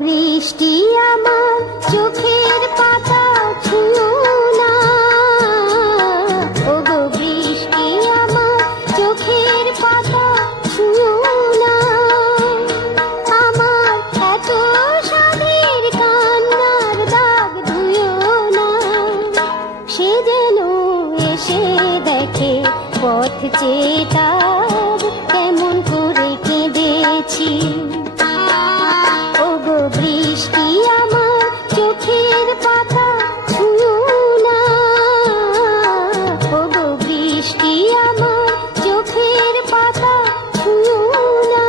বৃষ্টি আমার চোখের পাতা ছুঁয়ো না, ওগো বৃষ্টি আমার চোখের পাতা ছুঁয়ো না। আমার এত সাধের কান্নার দাগ ধুয়ো না, সে যেন এসে দেখে পথ চেয়ে তার কেমন করে কেঁদেছি। বৃষ্টি আমার চোখের পাতা ছুঁয়ো না, ওগো বৃষ্টি আমার চোখের পাতা ছুঁয়ো না।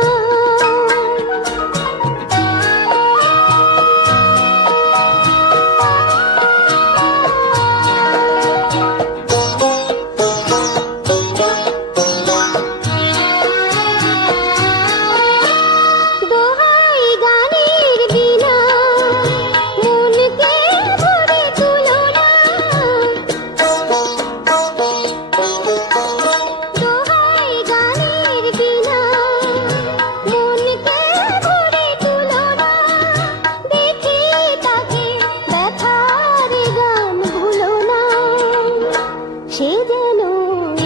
সে যেন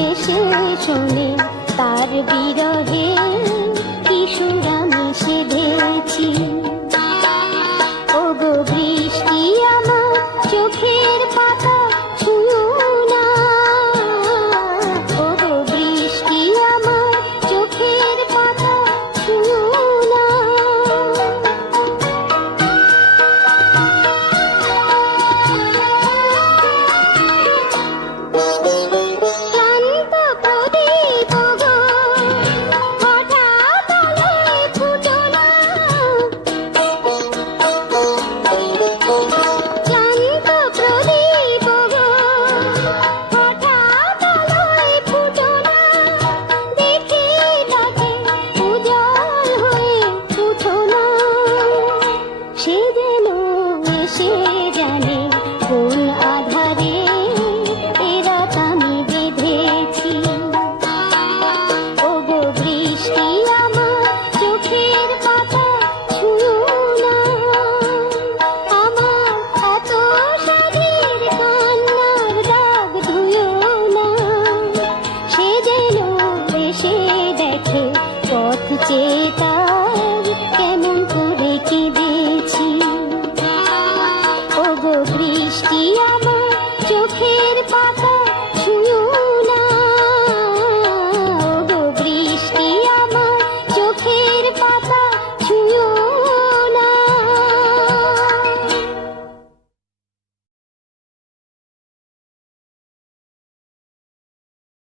এসে শোনে তার বিরহে কি সুর আমি সেধেছি। ওগো বৃষ্টি আমার চোখের পাতা ছুঁয়ো না, ওগো বৃষ্টি আমার চোখের পাতা ছুঁয়ো না। সে